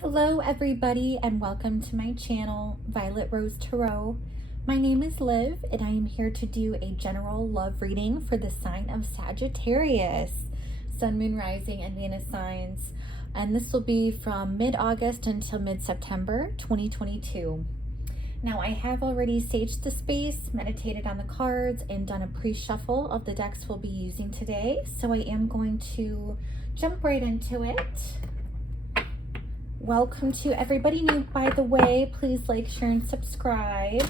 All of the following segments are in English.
Hello everybody and welcome to my channel, Violet Rose Tarot. My name is Liv and I am here to do a general love reading for the sign of Sagittarius, Sun, Moon, Rising, and Venus signs. And this will be from mid-August until mid-September 2022. Now I have already saged the space, meditated on the cards, and done a pre-shuffle of the decks we'll be using today. So I am going to jump right into it. Welcome to everybody new, by the way. Please like, share, and subscribe.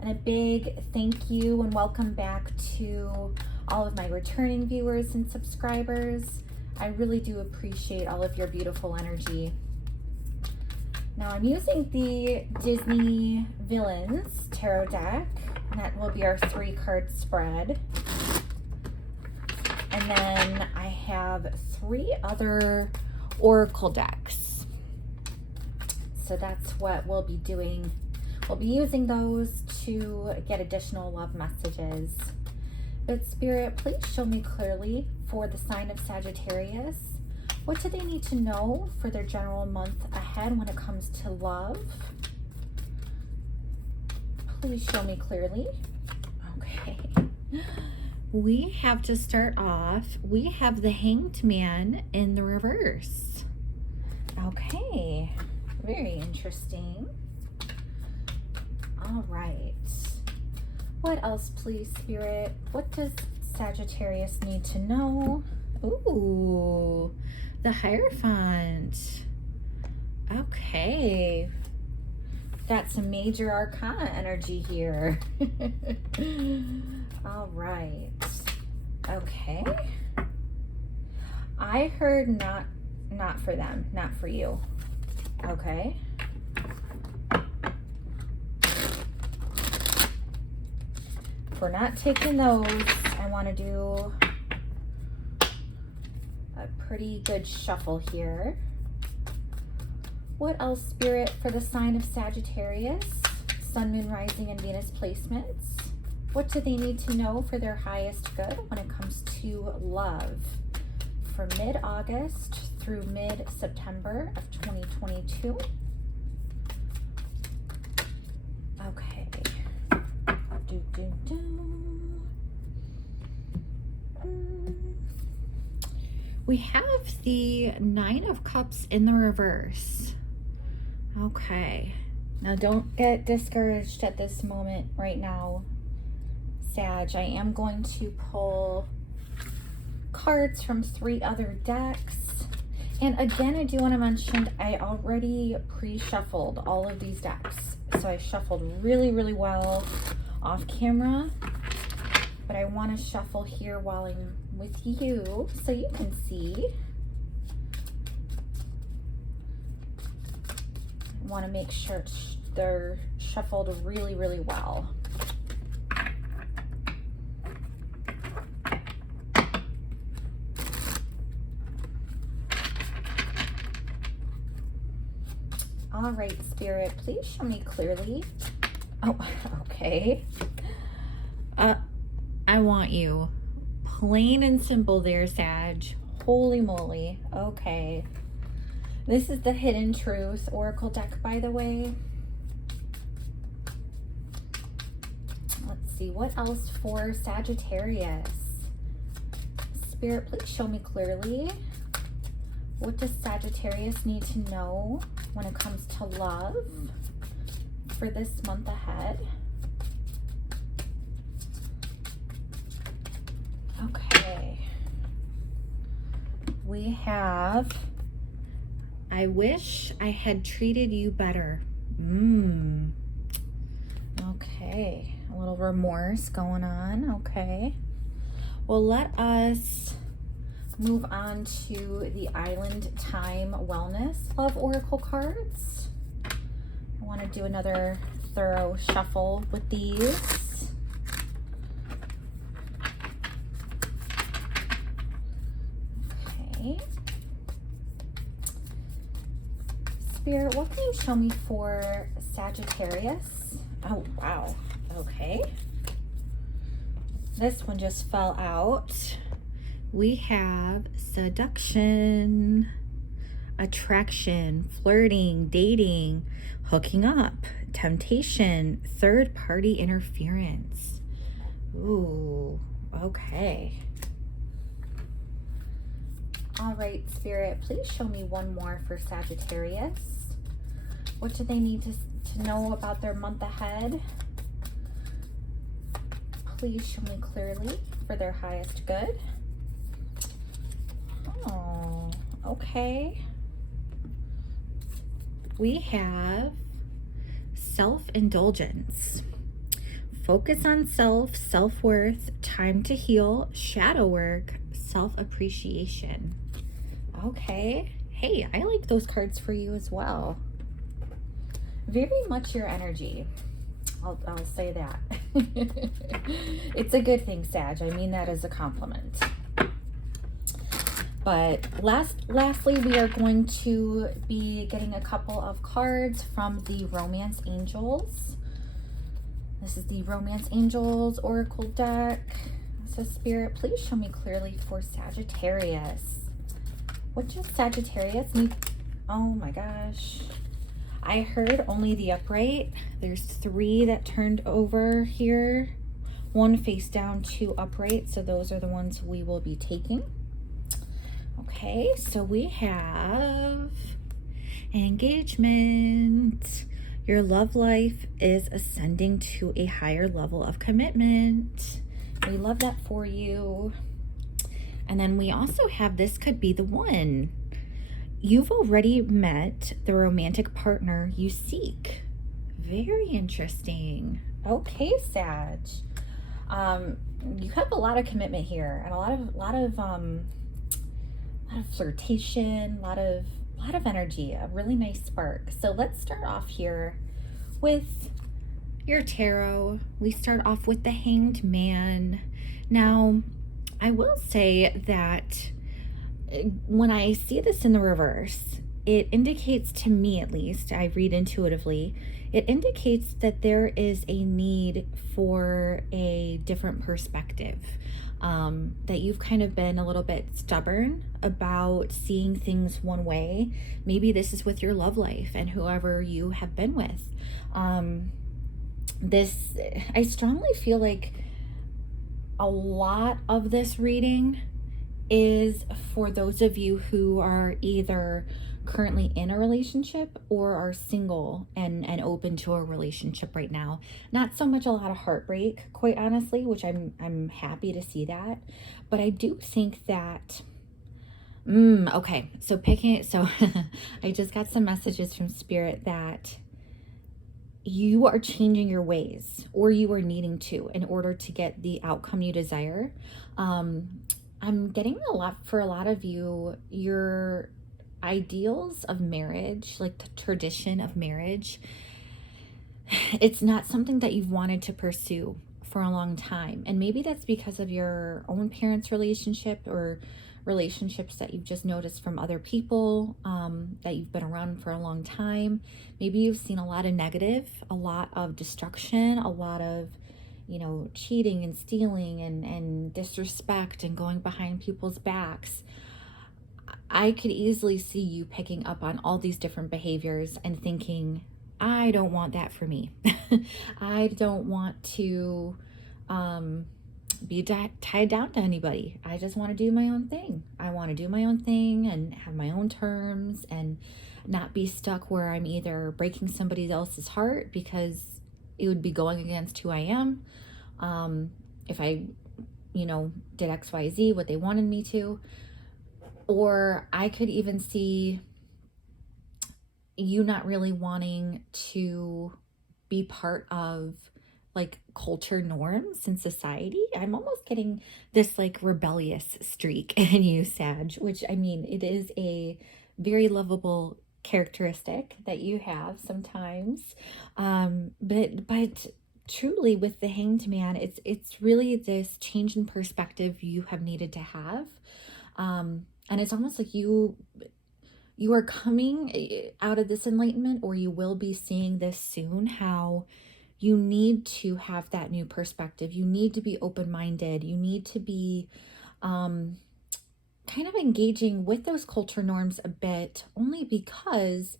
And a big thank you and welcome back to all of my returning viewers and subscribers. I really do appreciate all of your beautiful energy. Now I'm using the Disney Villains Tarot deck, and that will be our 3-card spread. And then I have 3 other oracle decks. So that's what we'll be doing. We'll be using those to get additional love messages. But Spirit, please show me clearly for the sign of Sagittarius. What do they need to know for their general month ahead when it comes to love? Please show me clearly. Okay. We have to start off, we have the Hanged Man in the reverse. Okay, very interesting. All right. What else, please, Spirit? What does Sagittarius need to know? Ooh, the Hierophant. Okay. Got some major arcana energy here. All right. Okay. I heard not for them, not for you. Okay. If we're not taking those, I want to do a pretty good shuffle here. What else, Spirit, for the sign of Sagittarius, Sun, Moon, Rising, and Venus placements? What do they need to know for their highest good when it comes to love for mid-August through mid-September of 2022? Okay. We have the 9 of Cups in the reverse. Okay. Now don't get discouraged at this moment right now, Sag. I am going to pull cards from 3 other decks. And again, I do want to mention I already pre-shuffled all of these decks. So I shuffled really, really well off camera. But I want to shuffle here while I'm with you so you can see. I want to make sure they're shuffled really, really well. All right, Spirit, please show me clearly. Oh, okay. I want you. Plain and simple there, Sag. Holy moly. Okay. This is the Hidden Truth Oracle deck, by the way. Let's see, what else for Sagittarius? Spirit, please show me clearly. What does Sagittarius need to know when it comes to love for this month ahead? Okay. We have, I wish I had treated you better. Okay. A little remorse going on. Okay. Well, let us move on to the Island Time Wellness Love Oracle cards. I want to do another thorough shuffle with these. Okay. Spirit, what can you show me for Sagittarius? Oh, wow. Okay. This one just fell out. we have seduction, attraction, flirting, dating, hooking up, temptation, third party interference. Ooh, okay. All right, Spirit, please show me one more for Sagittarius. What do they need to know about their month ahead? Please show me clearly for their highest good. Oh, okay. We have self-indulgence. Focus on self, self-worth, time to heal, shadow work, self-appreciation. Okay. Hey, I like those cards for you as well. Very much your energy. I'll say that. It's a good thing, Sag. I mean that as a compliment. But lastly, we are going to be getting a couple of cards from the Romance Angels. This is the Romance Angels Oracle deck. So Spirit, please show me clearly for Sagittarius. What does Sagittarius need? Oh my gosh. I heard only the upright. There's 3 that turned over here. 1 face down, 2 upright. So those are the ones we will be taking. Okay, so we have engagement. Your love life is ascending to a higher level of commitment. We love that for you. And then we also have, this could be the one. You've already met the romantic partner you seek. Very interesting. Okay, Sag. You have a lot of commitment here, and a lot of flirtation, a lot of energy, a really nice spark. So let's start off here with your tarot. We start off with the Hanged Man. Now, I will say that when I see this in the reverse, it indicates to me, at least, I read intuitively, it indicates that there is a need for a different perspective. That you've kind of been a little bit stubborn about seeing things one way. Maybe this is with your love life and whoever you have been with. I strongly feel like a lot of this reading is for those of you who are either currently in a relationship or are single and open to a relationship right now. Not so much a lot of heartbreak, quite honestly, which I'm happy to see that. But I do think that okay, so I just got some messages from Spirit that you are changing your ways, or you are needing to, in order to get the outcome you desire. I'm getting for a lot of you, your ideals of marriage, like the tradition of marriage, it's not something that you've wanted to pursue for a long time. And maybe that's because of your own parents' relationship, or relationships that you've just noticed from other people that you've been around for a long time. Maybe you've seen a lot of negative, a lot of destruction, a lot of cheating and stealing and disrespect and going behind people's backs. I could easily see you picking up on all these different behaviors and thinking, I don't want that for me. I don't want to be tied down to anybody. I just want to do my own thing. I want to do my own thing and have my own terms, and not be stuck where I'm either breaking somebody else's heart because it would be going against who I am. If I, did X, Y, Z, what they wanted me to. Or I could even see you not really wanting to be part of like culture norms in society. I'm almost getting this like rebellious streak in you, Sag, which, I mean, it is a very lovable characteristic that you have sometimes. But truly, with the Hanged Man, it's really this change in perspective you have needed to have. And it's almost like you are coming out of this enlightenment, or you will be seeing this soon, how you need to have that new perspective. You need to be open-minded. You need to be kind of engaging with those culture norms a bit, only because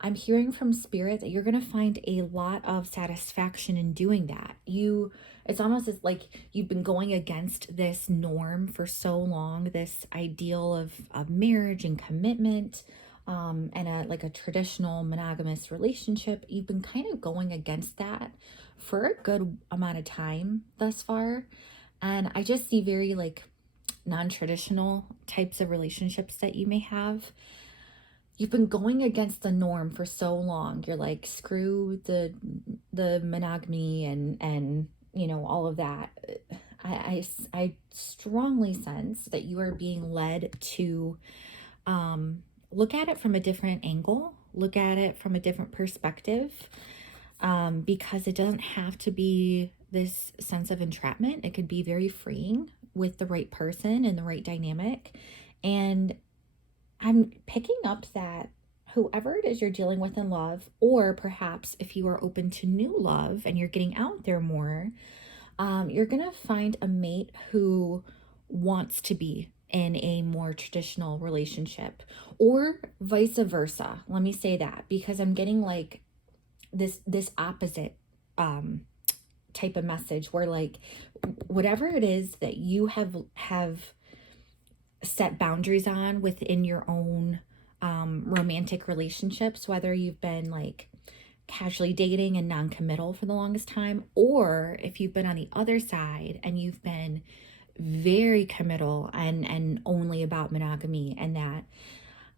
I'm hearing from spirit that you're going to find a lot of satisfaction in doing that. It's almost as like you've been going against this norm for so long, this ideal of marriage and commitment, and a traditional monogamous relationship. You've been kind of going against that for a good amount of time thus far. And I just see very like non-traditional types of relationships that you may have. You've been going against the norm for so long. You're like, screw the monogamy and all of that. I strongly sense that you are being led to look at it from a different angle, look at it from a different perspective, because it doesn't have to be this sense of entrapment. It could be very freeing with the right person and the right dynamic. And I'm picking up that whoever it is you're dealing with in love, or perhaps if you are open to new love and you're getting out there more, you're going to find a mate who wants to be in a more traditional relationship, or vice versa. Let me say that, because I'm getting like this opposite type of message where like whatever it is that you have set boundaries on within your own romantic relationships, whether you've been like casually dating and non-committal for the longest time, or if you've been on the other side and you've been very committal and only about monogamy. And that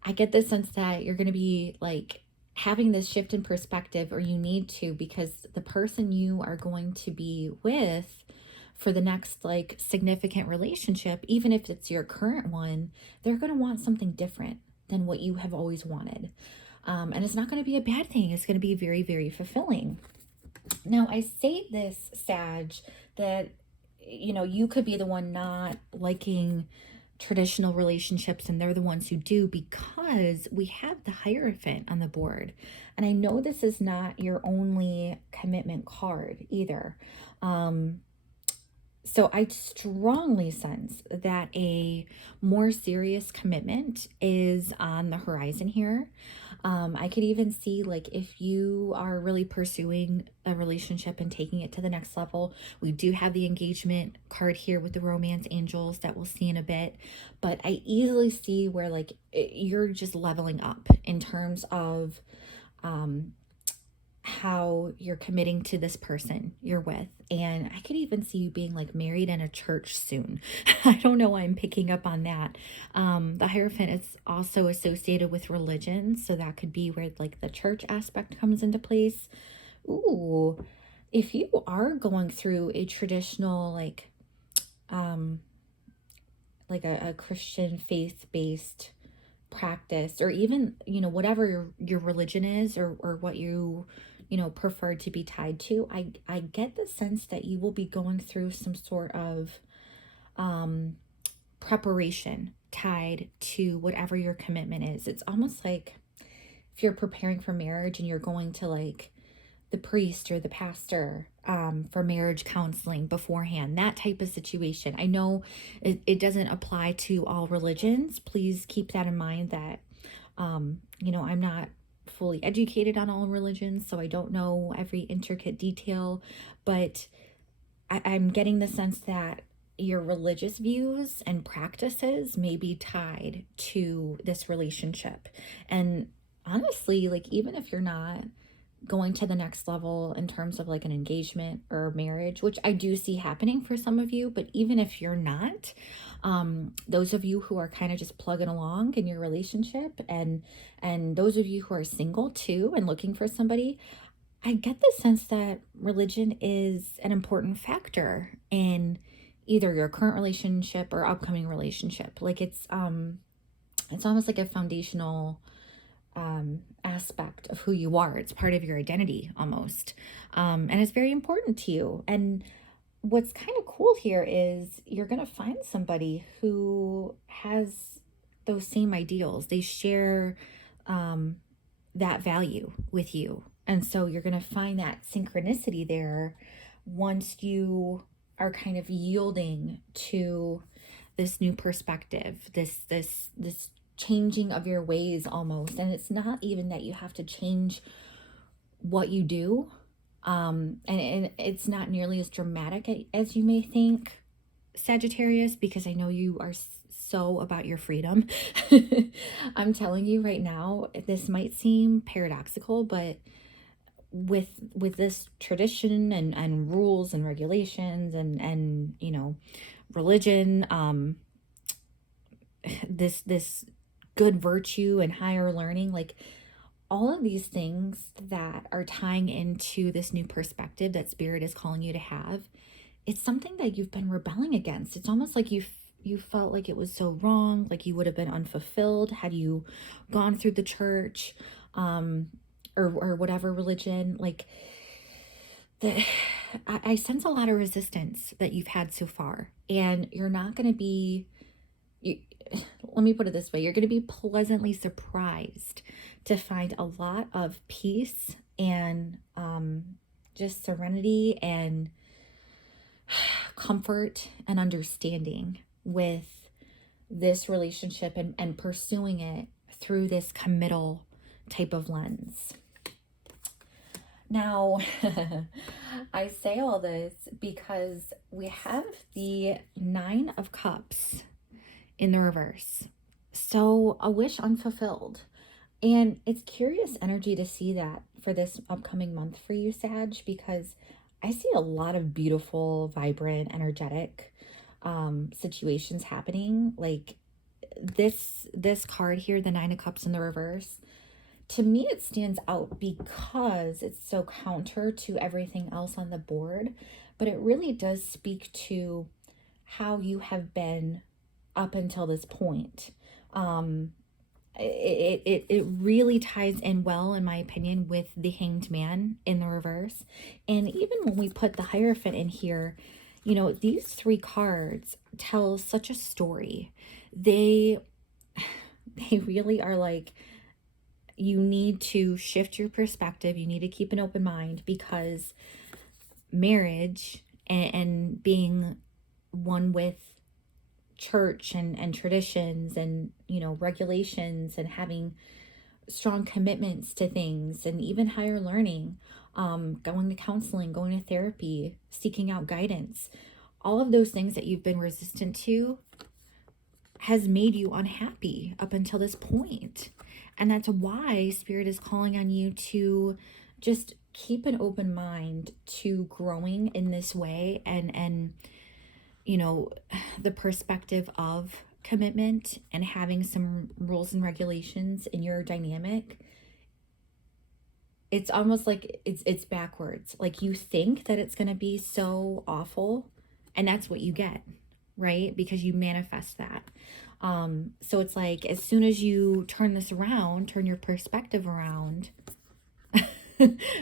I get the sense that you're going to be like having this shift in perspective, or you need to, because the person you are going to be with for the next like significant relationship, even if it's your current one, they're going to want something different than what you have always wanted. And it's not going to be a bad thing. It's going to be very, very fulfilling. Now, I say this, Sag, that, you could be the one not liking traditional relationships and they're the ones who do, because we have the Hierophant on the board. And I know this is not your only commitment card either. So I strongly sense that a more serious commitment is on the horizon here. I could even see like if you are really pursuing a relationship and taking it to the next level, we do have the engagement card here with the romance angels that we'll see in a bit. But I easily see where like you're just leveling up in terms of how you're committing to this person you're with. And I could even see you being like married in a church soon. I don't know why I'm picking up on that. The Hierophant is also associated with religion, so that could be where like the church aspect comes into place. Ooh, if you are going through a traditional like a Christian faith-based practice, or even whatever your religion is, or what you prefer to be tied to, I get the sense that you will be going through some sort of preparation tied to whatever your commitment is. It's almost like if you're preparing for marriage and you're going to like the priest or the pastor for marriage counseling beforehand, that type of situation. I know it doesn't apply to all religions. Please keep that in mind that, I'm not fully educated on all religions, so I don't know every intricate detail, but I'm getting the sense that your religious views and practices may be tied to this relationship. And honestly, like even if you're not going to the next level in terms of like an engagement or marriage, which I do see happening for some of you, but even if you're not, those of you who are kind of just plugging along in your relationship, and those of you who are single too and looking for somebody, I get the sense that religion is an important factor in either your current relationship or upcoming relationship. Like it's almost like a foundational aspect of who you are. It's part of your identity almost. And it's very important to you. And what's kind of cool here is you're going to find somebody who has those same ideals. They share that value with you. And so you're going to find that synchronicity there once you are kind of yielding to this new perspective, this changing of your ways almost. And it's not even that you have to change what you do. And it's not nearly as dramatic as you may think, Sagittarius, because I know you are so about your freedom. I'm telling you right now, this might seem paradoxical, but with this tradition and rules and regulations and religion, this good virtue and higher learning, like all of these things that are tying into this new perspective that Spirit is calling you to have, it's something that you've been rebelling against. It's almost like you felt like it was so wrong, like you would have been unfulfilled had you gone through the church, or whatever religion. Like I sense a lot of resistance that you've had so far, and you're not going to be, let me put it this way, you're going to be pleasantly surprised to find a lot of peace and just serenity and comfort and understanding with this relationship and pursuing it through this committal type of lens. Now, I say all this because we have the 9 of Cups in the reverse. So a wish unfulfilled. And it's curious energy to see that for this upcoming month for you, Sag, because I see a lot of beautiful, vibrant, energetic situations happening. Like this card here, the 9 of Cups in the reverse, to me it stands out because it's so counter to everything else on the board, but it really does speak to how you have been up until this point. It really ties in well, in my opinion, with the Hanged Man in the reverse. And even when we put the Hierophant in here, these 3 cards tell such a story. They really are like, you need to shift your perspective. You need to keep an open mind, because marriage and being one with church and traditions and regulations and having strong commitments to things, and even higher learning, going to counseling, going to therapy, seeking out guidance, all of those things that you've been resistant to has made you unhappy up until this point. And that's why Spirit is calling on you to just keep an open mind to growing in this way, and the perspective of commitment and having some rules and regulations in your dynamic. It's almost like it's backwards. Like you think that it's going to be so awful, and that's what you get, right? Because you manifest that. So it's like, as soon as you turn this around, turn your perspective around,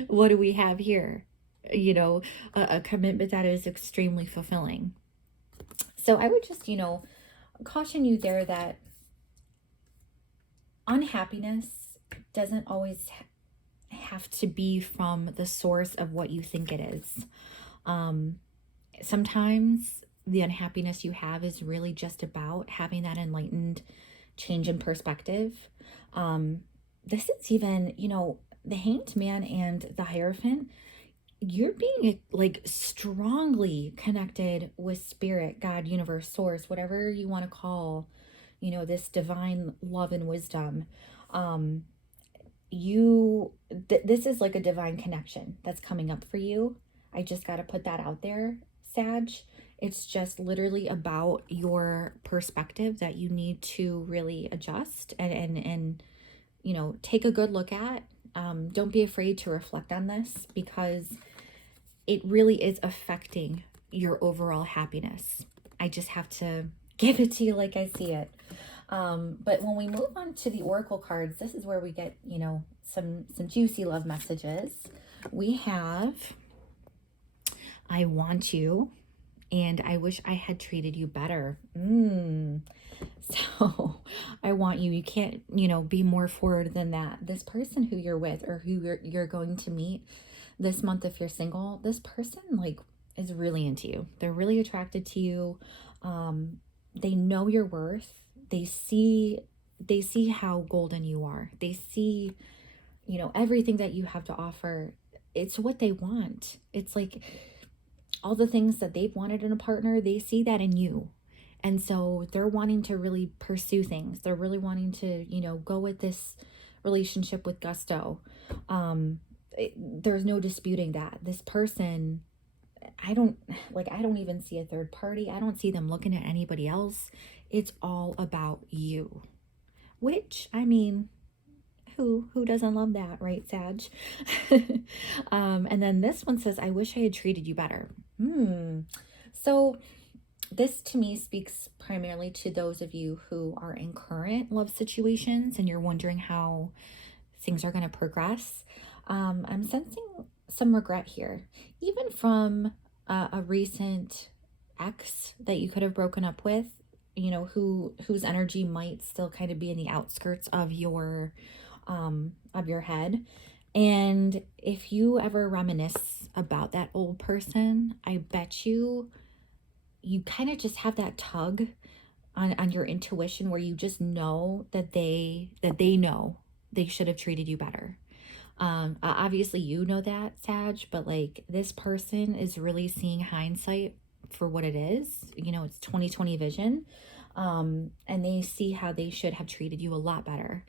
what do we have here? A commitment that is extremely fulfilling. So I would just, caution you there that unhappiness doesn't always have to be from the source of what you think it is. Sometimes the unhappiness you have is really just about having that enlightened change in perspective. This is even, the Hanged Man and the Hierophant, you're being like strongly connected with Spirit, God, universe, source, whatever you want to call, this divine love and wisdom. This is like a divine connection that's coming up for you. I just got to put that out there, Sag. It's just literally about your perspective that you need to really adjust and take a good look at. Don't be afraid to reflect on this, because it really is affecting your overall happiness. I just have to give it to you like I see it. But when we move on to the Oracle cards, this is where we get, some juicy love messages. We have, I want you, and I wish I had treated you better. So I want you. You can't, be more forward than that. This person who you're with, or who you're going to meet this month, if you're single, this person like is really into you. They're really attracted to you. they know your worth. They see how golden you are. They see, everything that you have to offer. It's what they want. It's like all the things that they've wanted in a partner, they see that in you. And so they're wanting to really pursue things. They're really wanting to, go with this relationship with gusto. There's no disputing that. This person, I don't even see a third party. I don't see them looking at anybody else. It's all about you. Which, I mean, who doesn't love that, right, Sag? And then this one says, I wish I had treated you better. So this to me speaks primarily to those of you who are in current love situations and you're wondering how things are going to progress. I'm sensing some regret here, even from a recent ex that you could have broken up with, whose energy might still kind of be in the outskirts of your head. And if you ever reminisce about that old person, I bet you kind of just have that tug on your intuition where you just know that they know they should have treated you better. Obviously you know that, Sag, but like this person is really seeing hindsight for what it is. It's 2020 vision. And they see how they should have treated you a lot better.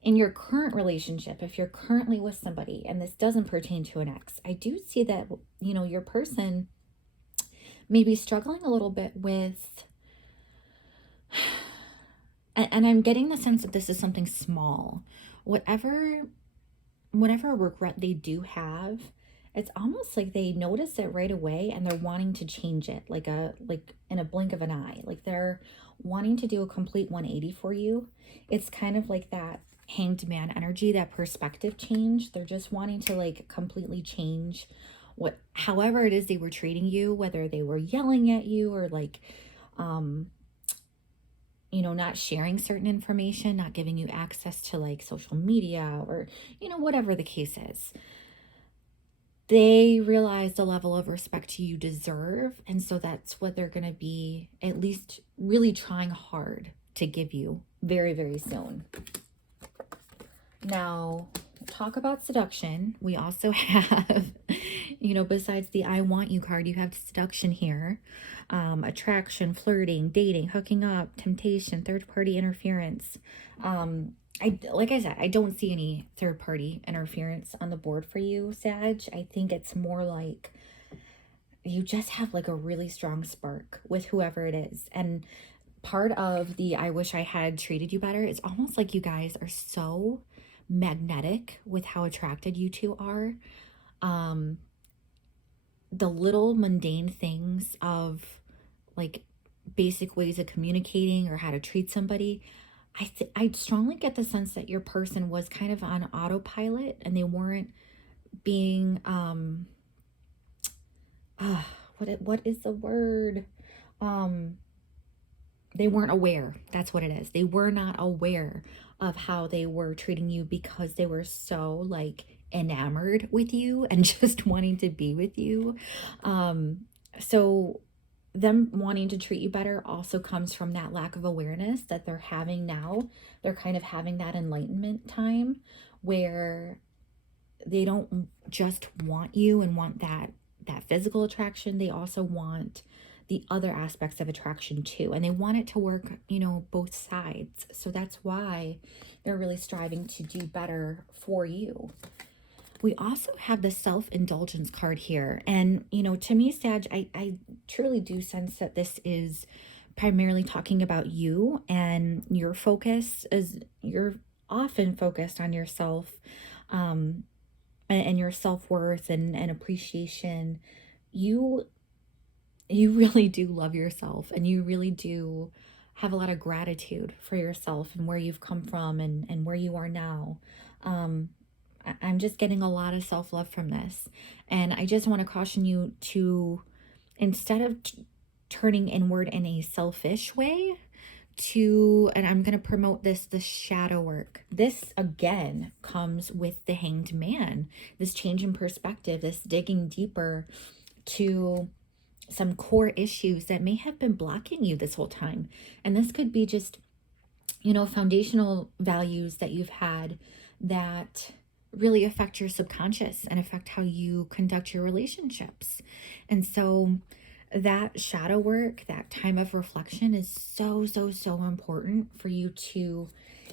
In your current relationship, if you're currently with somebody, and this doesn't pertain to an ex, I do see that, your person may be struggling a little bit with, and I'm getting the sense that this is something small. Whatever regret they do have, it's almost like they notice it right away and they're wanting to change it like in a blink of an eye. Like they're wanting to do a complete 180 for you. It's kind of like that Hanged Man energy, that perspective change. They're just wanting to like completely change however it is they were treating you, whether they were yelling at you or like not sharing certain information, not giving you access to like social media or whatever the case is. They realize the level of respect you deserve, and so that's what they're going to be at least really trying hard to give you very, very soon. Now, talk about seduction. We also have, besides the I want you card, you have seduction here. Attraction, flirting, dating, hooking up, temptation, third-party interference. Like I said, I don't see any third-party interference on the board for you, Sag. I think it's more like you just have like a really strong spark with whoever it is. And part of the I wish I had treated you better, it's almost like you guys are so magnetic with how attracted you two are. The little mundane things of like basic ways of communicating or how to treat somebody, I strongly get the sense that your person was kind of on autopilot and they weren't being what is the word? They weren't aware. That's what it is. They were not aware of how they were treating you because they were so like enamored with you and just wanting to be with you. So them wanting to treat you better also comes from that lack of awareness that they're having now. They're kind of having that enlightenment time where they don't just want you and want that physical attraction. They also want the other aspects of attraction too. And they want it to work, both sides. So that's why they're really striving to do better for you. We also have the self-indulgence card here. And, to me, Sag, I truly do sense that this is primarily talking about you and your focus is you're often focused on yourself and your self-worth and appreciation. You really do love yourself and you really do have a lot of gratitude for yourself and where you've come from and where you are now. I'm just getting a lot of self-love from this. And I just want to caution you to, instead of turning inward in a selfish way, and I'm going to promote the shadow work. This again comes with the Hanged Man, this change in perspective, this digging deeper to some core issues that may have been blocking you this whole time. And this could be just, foundational values that you've had that really affect your subconscious and affect how you conduct your relationships. And so that shadow work, that time of reflection is so, so, so important for you to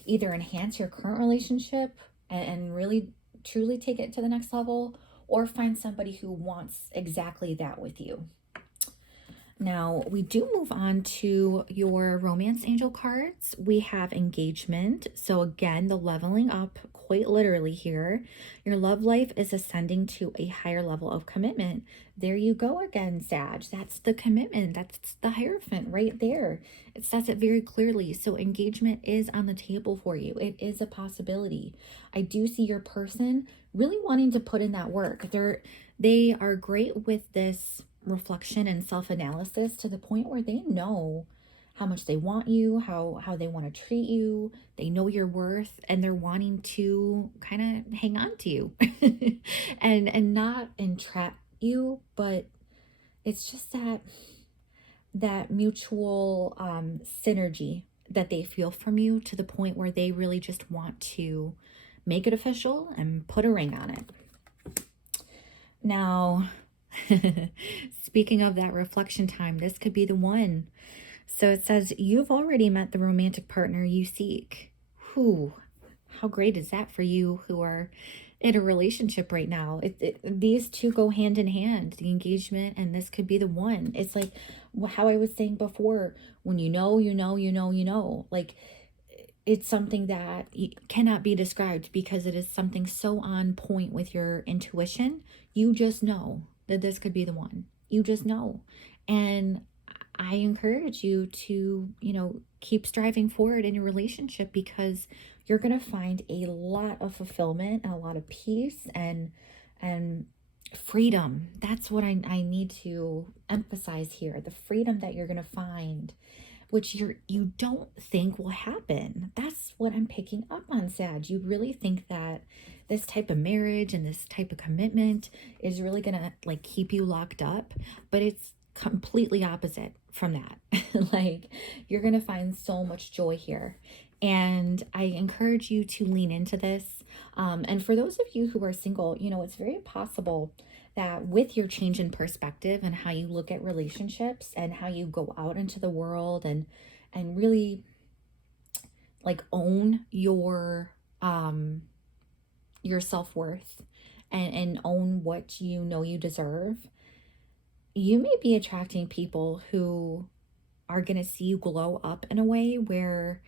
either enhance your current relationship and really truly take it to the next level, or find somebody who wants exactly that with you. Now, we do move on to your romance angel cards. We have engagement. So again, the leveling up quite literally here. Your love life is ascending to a higher level of commitment. There you go again, Sag. That's the commitment. That's the Hierophant right there. It says it very clearly. So engagement is on the table for you. It is a possibility. I do see your person really wanting to put in that work. They are great with this reflection and self-analysis to the point where they know how much they want you, how they want to treat you. They know your worth, and they're wanting to kind of hang on to you and not entrap you, but it's just that mutual synergy that they feel from you, to the point where they really just want to make it official and put a ring on it. Now, speaking of that reflection time, this could be the one. So it says, you've already met the romantic partner you seek. Whew, how great is that for you who are in a relationship right now? These two go hand in hand, the engagement, and this could be the one. It's like how I was saying before, when you know, like, it's something that cannot be described, because it is something so on point with your intuition. You just know that this could be the one. You just know. And I encourage you to, keep striving forward in your relationship, because you're going to find a lot of fulfillment and a lot of peace and freedom. That's what I need to emphasize here. The freedom that you're going to find, which you don't think will happen. That's what I'm picking up on, Sag. You really think that this type of marriage and this type of commitment is really gonna like keep you locked up, but it's completely opposite from that. Like, you're gonna find so much joy here, and I encourage you to lean into this. And for those of you who are single, it's very possible that with your change in perspective and how you look at relationships and how you go out into the world and really like own your self-worth and own what you deserve, you may be attracting people who are going to see you glow up in a way where,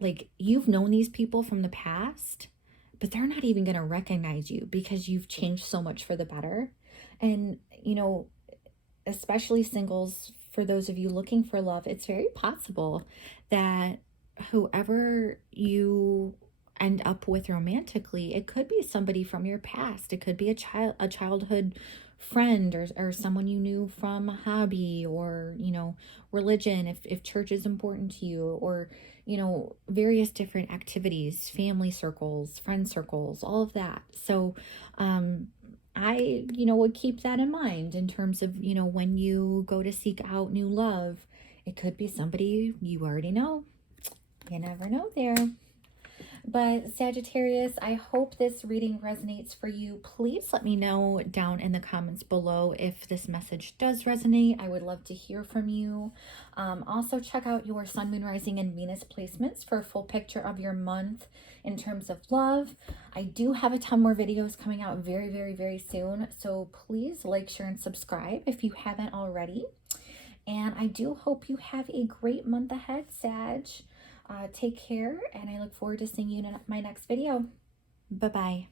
like, you've known these people from the past, but they're not even going to recognize you because you've changed so much for the better. And, especially singles, for those of you looking for love, it's very possible that whoever you end up with romantically, it could be somebody from your past. It could be a childhood friend, or someone you knew from a hobby, or religion, if church is important to you, or various different activities, family circles, friend circles, all of that. So I would keep that in mind in terms of when you go to seek out new love. It could be somebody you already know. You never know there. But Sagittarius, I hope this reading resonates for you. Please let me know down in the comments below if this message does resonate. I would love to hear from you. Also, check out your Sun, Moon, Rising, and Venus placements for a full picture of your month in terms of love. I do have a ton more videos coming out very, very, very soon. So please like, share, and subscribe if you haven't already. And I do hope you have a great month ahead, Sag. Take care, and I look forward to seeing you in my next video. Bye-bye.